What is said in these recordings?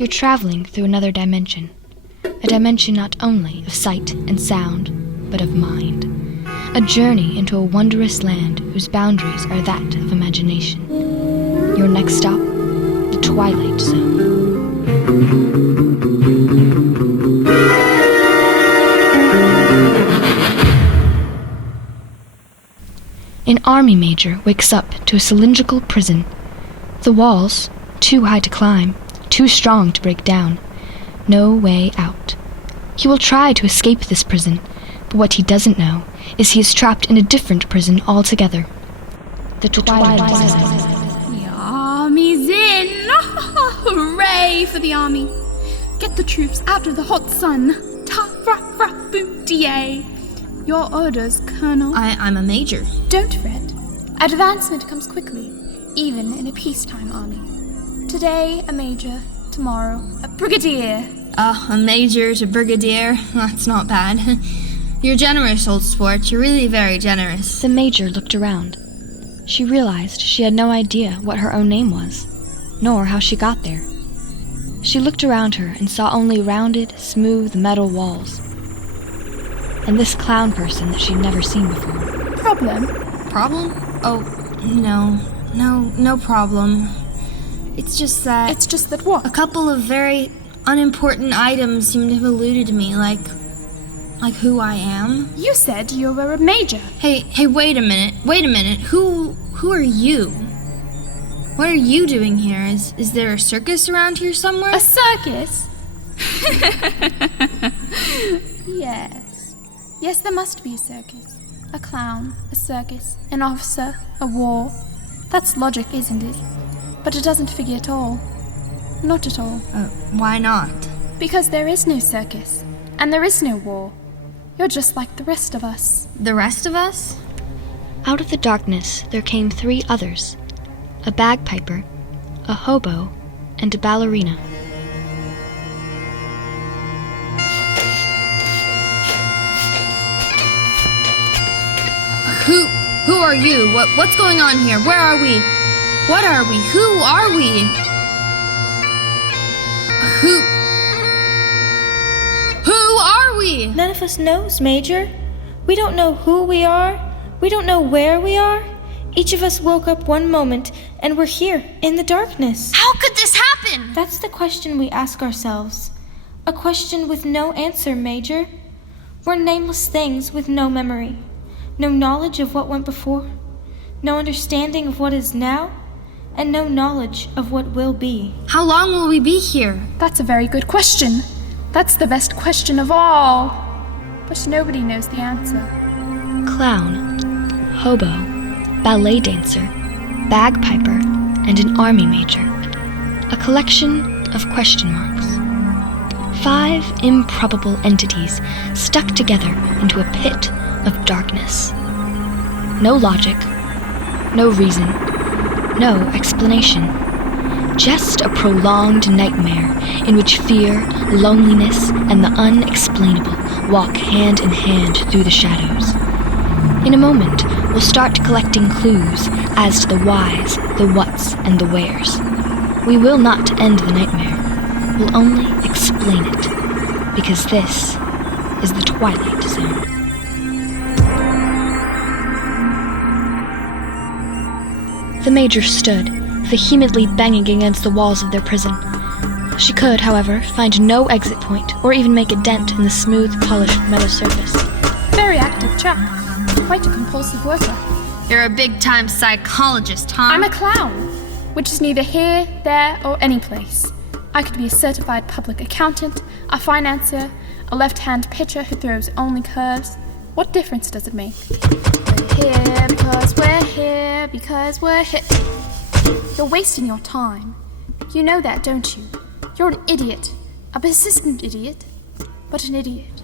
You're traveling through another dimension. A dimension not only of sight and sound, but of mind. A journey into a wondrous land whose boundaries are that of imagination. Your next stop, the Twilight Zone. An army major wakes up to a cylindrical prison. The walls, too high to climb, too strong to break down. No way out. He will try to escape this prison, but what he doesn't know is he is trapped in a different prison altogether. The Twilight Zone. The army's in! Hooray for the army! Get the troops out of the hot sun! Ta-ra-ra-boo-dee-ay! Your orders, Colonel. I'm a major. Don't fret. Advancement comes quickly, even in a peacetime army. Today, a major. Tomorrow, a brigadier. A major to brigadier? That's not bad. You're generous, old sport. You're really very generous. The major looked around. She realized she had no idea what her own name was, nor how she got there. She looked around her and saw only rounded, smooth metal walls. And this clown person that she'd never seen before. Problem? Problem? Oh, no problem. It's just that... It's just that what? A couple of very unimportant items seem to have eluded me, like who I am. You said you were a major. Hey, wait a minute. Who are you? What are you doing here? Is there a circus around here somewhere? A circus? Yes, there must be a circus. A clown, a circus, an officer, a war. That's logic, isn't it? But it doesn't figure at all. Not at all. Why not? Because there is no circus, and there is no war. You're just like the rest of us. The rest of us? Out of the darkness there came 3 others. A bagpiper, a hobo, and a ballerina. Who are you? What's going on here? Where are we? What are we? Who are we? Who are we? None of us knows, Major. We don't know who we are. We don't know where we are. Each of us woke up one moment and we're here in the darkness. How could this happen? That's the question we ask ourselves. A question with no answer, Major. We're nameless things with no memory. No knowledge of what went before. No understanding of what is now. And no knowledge of what will be. How long will we be here? That's a very good question. That's the best question of all. But nobody knows the answer. Clown, hobo, ballet dancer, bagpiper, and an army major. A collection of question marks. 5 improbable entities stuck together into a pit of darkness. No logic, no reason, no explanation. Just a prolonged nightmare in which fear, loneliness, and the unexplainable walk hand in hand through the shadows. In a moment, we'll start collecting clues as to the whys, the whats, and the wheres. We will not end the nightmare. We'll only explain it, because this is the Twilight Zone. The major stood, vehemently banging against the walls of their prison. She could, however, find no exit point or even make a dent in the smooth, polished metal surface. Very active chap. Quite a compulsive worker. You're a big-time psychologist, huh? I'm a clown, which is neither here, there, or any place. I could be a certified public accountant, a financier, a left-hand pitcher who throws only curves. What difference does it make? We're here because we're here because we're here. You're wasting your time. You know that, don't you? You're an idiot. A persistent idiot, but an idiot.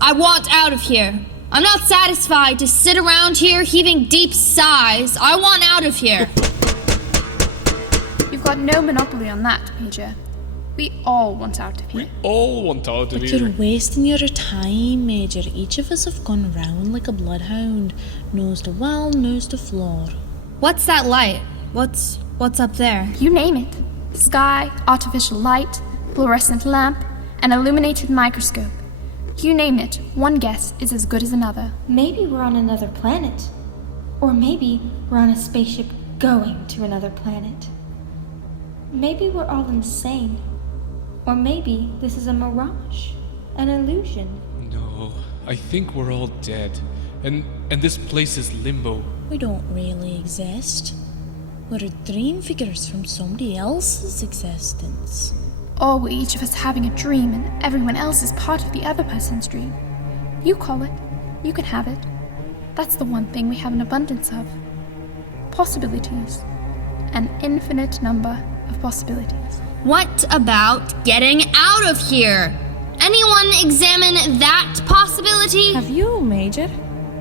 I want out of here. I'm not satisfied to sit around here heaving deep sighs. I want out of here. You've got no monopoly on that, Major. We all want out of here. But you're wasting your time, Major. Each of us have gone round like a bloodhound. Nose to well, nose to floor. What's that light? What's up there? You name it. Sky, artificial light, fluorescent lamp, an illuminated microscope. You name it, one guess is as good as another. Maybe we're on another planet. Or maybe we're on a spaceship going to another planet. Maybe we're all insane. Or maybe this is a mirage, an illusion. No, I think we're all dead. And this place is limbo. We don't really exist. We're dream figures from somebody else's existence. Or we're each of us having a dream and everyone else is part of the other person's dream. You call it. You can have it. That's the one thing we have an abundance of. Possibilities. An infinite number of possibilities. What about getting out of here? Anyone examine that possibility? Have you, Major?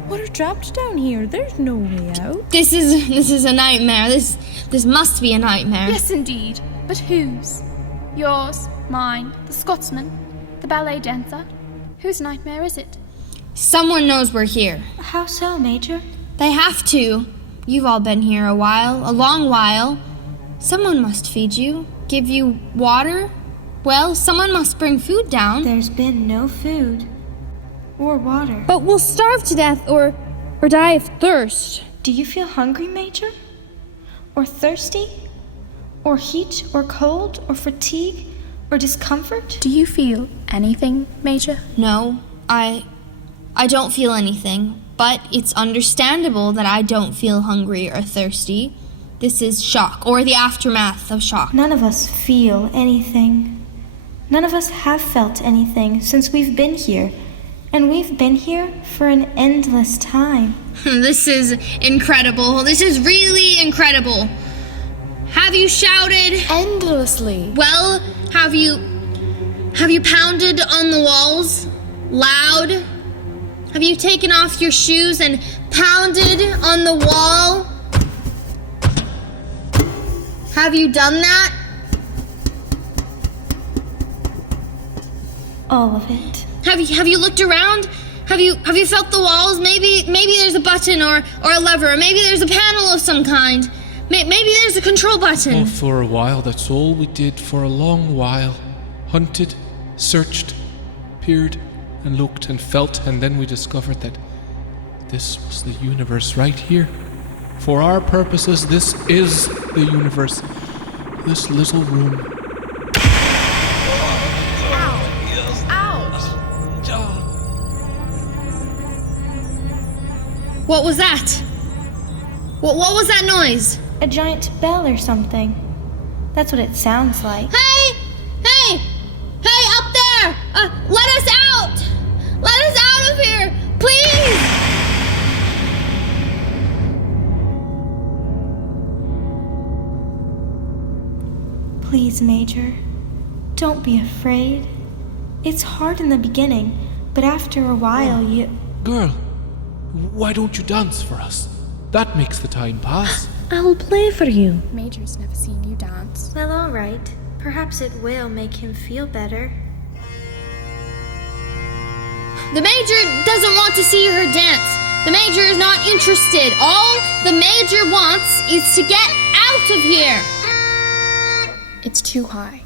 We're trapped down here. There's no way out. This is a nightmare. This must be a nightmare. Yes, indeed. But whose? Yours, mine, the Scotsman, the ballet dancer. Whose nightmare is it? Someone knows we're here. How so, Major? They have to. You've all been here a while, a long while. Someone must feed you, give you water. Well, someone must bring food down. There's been no food. Or water. But we'll starve to death or die of thirst. Do you feel hungry, Major? Or thirsty? Or heat, or cold, or fatigue, or discomfort? Do you feel anything, Major? No, I don't feel anything, but it's understandable that I don't feel hungry or thirsty. This is shock, or the aftermath of shock. None of us feel anything. None of us have felt anything since we've been here. And we've been here for an endless time. This is incredible. This is really incredible. Have you shouted? Endlessly. Well, have you pounded on the walls? Loud? Have you taken off your shoes and pounded on the wall? Have you done that? All of it. Have you looked around? Have you felt the walls? Maybe there's a button or a lever, or maybe there's a panel of some kind. Maybe there's a control button. Oh, for a while, that's all we did for a long while. Hunted, searched, peered, and looked and felt, and then we discovered that this was the universe right here. For our purposes, this is the universe. This little room. What was that? What was that noise? A giant bell or something. That's what it sounds like. Hey, up there! Let us out! Let us out of here, please! Please, Major, don't be afraid. It's hard in the beginning, but after a while you... Girl, why don't you dance for us? That makes the time pass. I'll play for you. Major's never seen you dance. Well, all right. Perhaps it will make him feel better. The Major doesn't want to see her dance. The Major is not interested. All the Major wants is to get out of here. It's too high.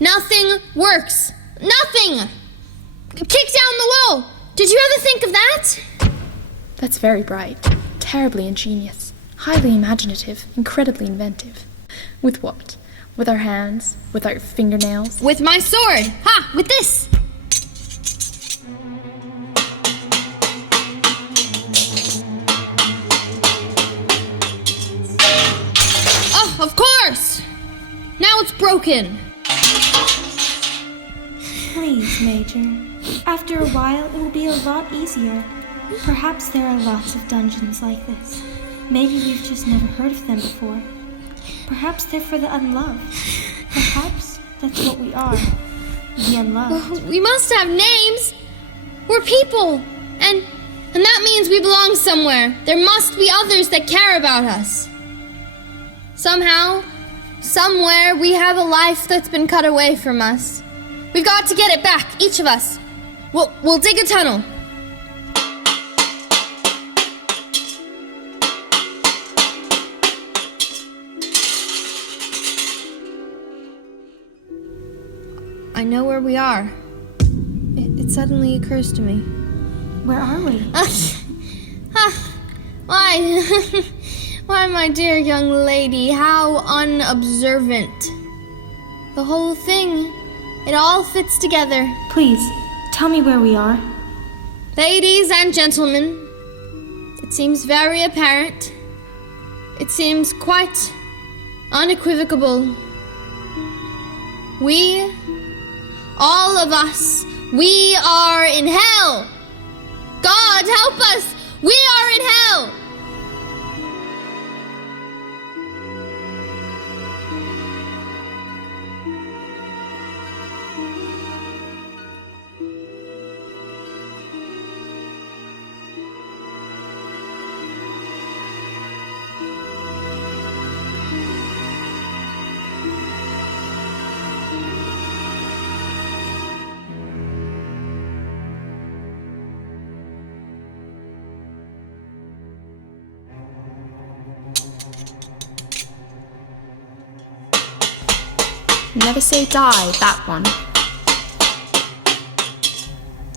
Nothing works. Nothing. Kick down the wall. Did you ever think of that? That's very bright, terribly ingenious, highly imaginative, incredibly inventive. With what? With our hands? With our fingernails? With my sword. Ha! With this. Oh, of course! Now it's broken. Please, Major. After a while, it will be a lot easier. Perhaps there are lots of dungeons like this. Maybe we've just never heard of them before. Perhaps they're for the unloved. Perhaps that's what we are. The unloved. We must have names. We're people. And that means we belong somewhere. There must be others that care about us. Somehow, somewhere, we have a life that's been cut away from us. We've got to get it back, each of us. We'll dig a tunnel. I know where we are. It suddenly occurs to me. Where are we? Why? Why, my dear young lady, how unobservant. The whole thing, it all fits together. Please, tell me where we are. Ladies and gentlemen, it seems very apparent. It seems quite unequivocal. We, all of us, we are in hell. God help us! We are in hell! Never say die, that one.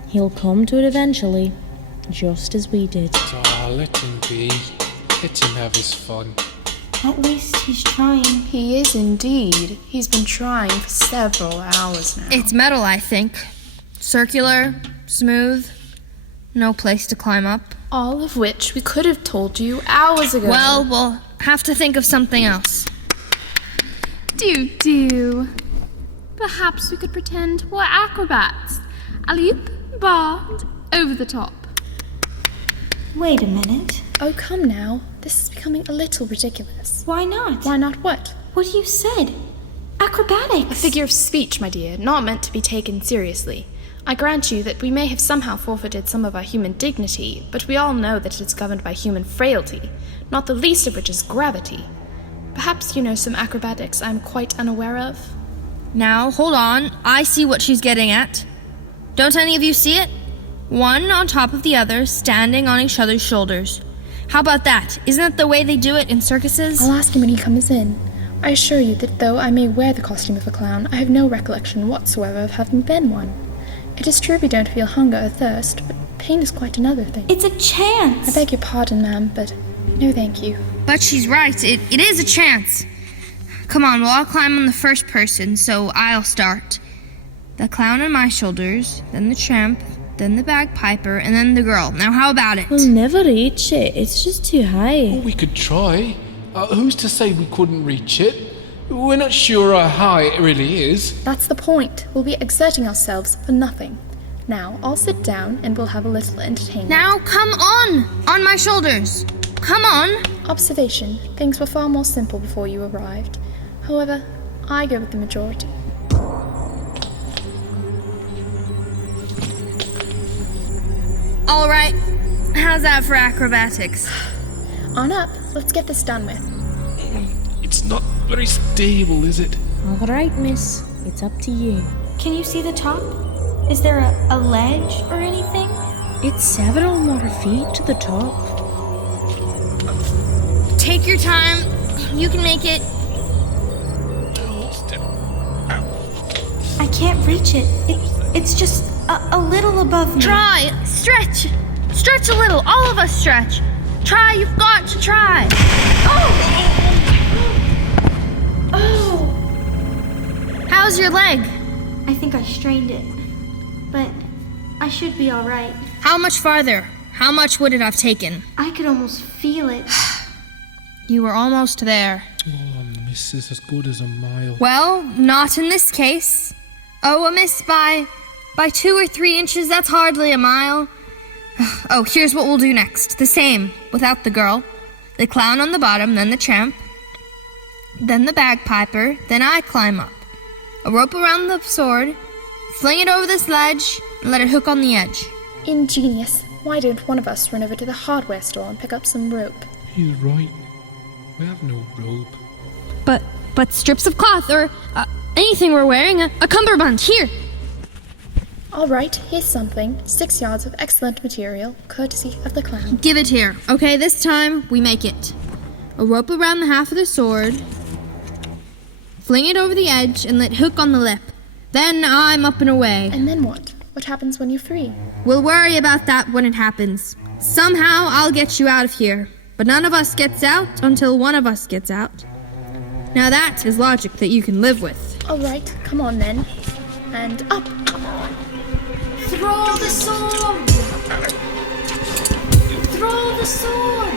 He'll come to it eventually, just as we did. Oh, let him be. Let him have his fun. At least he's trying. He is indeed. He's been trying for several hours now. It's metal, I think. Circular, smooth, no place to climb up. all of which we could have told you hours ago. Well, we'll have to think of something else. Do. Perhaps we could pretend we're acrobats. Alley-oop, bar, over the top. Wait a minute. Oh, come now. This is becoming a little ridiculous. Why not? Why not what? What you said. Acrobatics. A figure of speech, my dear, not meant to be taken seriously. I grant you that we may have somehow forfeited some of our human dignity, but we all know that it is governed by human frailty, not the least of which is gravity. Perhaps you know some acrobatics I am quite unaware of? Now, hold on. I see what she's getting at. Don't any of you see it? One on top of the other, standing on each other's shoulders. How about that? Isn't that the way they do it in circuses? I'll ask him when he comes in. I assure you that though I may wear the costume of a clown, I have no recollection whatsoever of having been one. It is true we don't feel hunger or thirst, but pain is quite another thing. It's a chance. I beg your pardon, ma'am, but no thank you. But she's right. It is a chance. Come on, we'll all climb on the first person, so I'll start. The clown on my shoulders, then the tramp, then the bagpiper, and then the girl. Now how about it? We'll never reach it. It's just too high. Oh, we could try. Who's to say we couldn't reach it? We're not sure how high it really is. That's the point. We'll be exerting ourselves for nothing. Now, I'll sit down and we'll have a little entertainment. Now, come on my shoulders. Come on. Observation. Things were far more simple before you arrived. However, I go with the majority. All right. How's that for acrobatics? On up. Let's get this done with. It's not very stable, is it? All right, miss. It's up to you. Can you see the top? Is there a ledge or anything? It's several more feet to the top. Take your time. You can make it. I can't reach it. It's just a little above me. Try. Stretch. Stretch a little. All of us stretch. Try. You've got to try. Oh! How's your leg? I think I strained it. But I should be all right. How much farther? How much would it have taken? I could almost feel it. You were almost there. Oh, miss is as good as a mile. Well, not in this case. Oh, a miss by 2 or 3 inches, that's hardly a mile. Oh, here's what we'll do next. The same, without the girl. The clown on the bottom, then the tramp, then the bagpiper, then I climb up. A rope around the sword, fling it over this ledge, and let it hook on the edge. Ingenious. Why don't one of us run over to the hardware store and pick up some rope? He's right. We have no rope. But strips of cloth, or anything we're wearing, a cummerbund, here. All right, here's something. 6 yards of excellent material, courtesy of the clown. Give it here. Okay, this time, we make it. A rope around the half of the sword, fling it over the edge, and let hook on the lip. Then I'm up and away. And then what? What happens when you're free? We'll worry about that when it happens. Somehow I'll get you out of here. But none of us gets out until one of us gets out. Now that is logic that you can live with. All right, come on then. And up. Throw the sword! Throw the sword!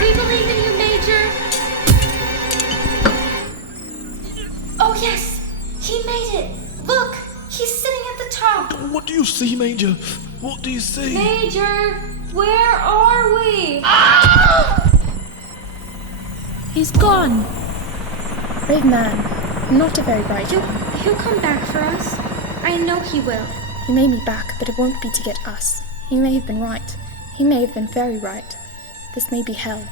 We believe in you, Major! Oh yes! He made it! Look! He's sitting at the top! What do you see, Major? What do you see? Major! Where are we? He's gone. Brave man. Not a very bright. He'll come back for us. I know he will. He may be back, but it won't be to get us. He may have been right. He may have been very right. This may be hell.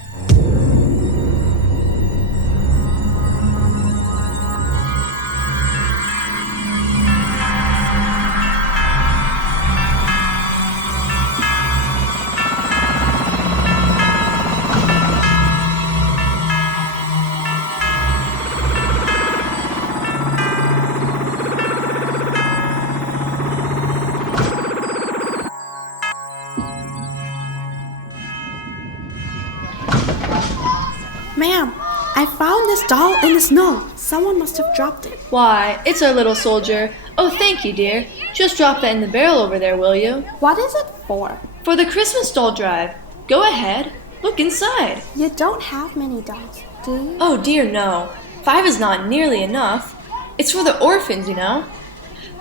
Ma'am, I found this doll in the snow. Someone must have dropped it. Why, it's our little soldier. Oh, thank you, dear. Just drop that in the barrel over there, will you? What is it for? For the Christmas doll drive. Go ahead. Look inside. You don't have many dolls, do you? Oh, dear, no. 5 is not nearly enough. It's for the orphans, you know.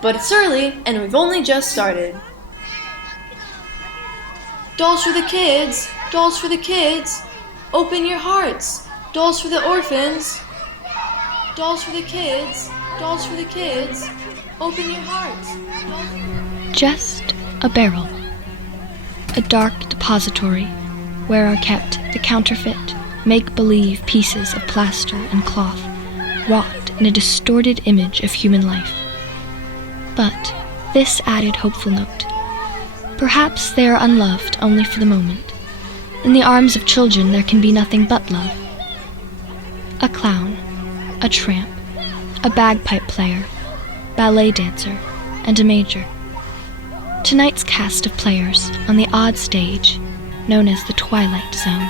But it's early, and we've only just started. Dolls for the kids. Dolls for the kids. Open your hearts. Dolls for the orphans. Dolls for the kids. Dolls for the kids. Open your hearts. Just a barrel. A dark depository where are kept the counterfeit, make-believe pieces of plaster and cloth wrought in a distorted image of human life. But this added hopeful note. Perhaps they are unloved only for the moment. In the arms of children there can be nothing but love. A clown, a tramp, a bagpipe player, ballet dancer, and a major. Tonight's cast of players on the odd stage known as the Twilight Zone.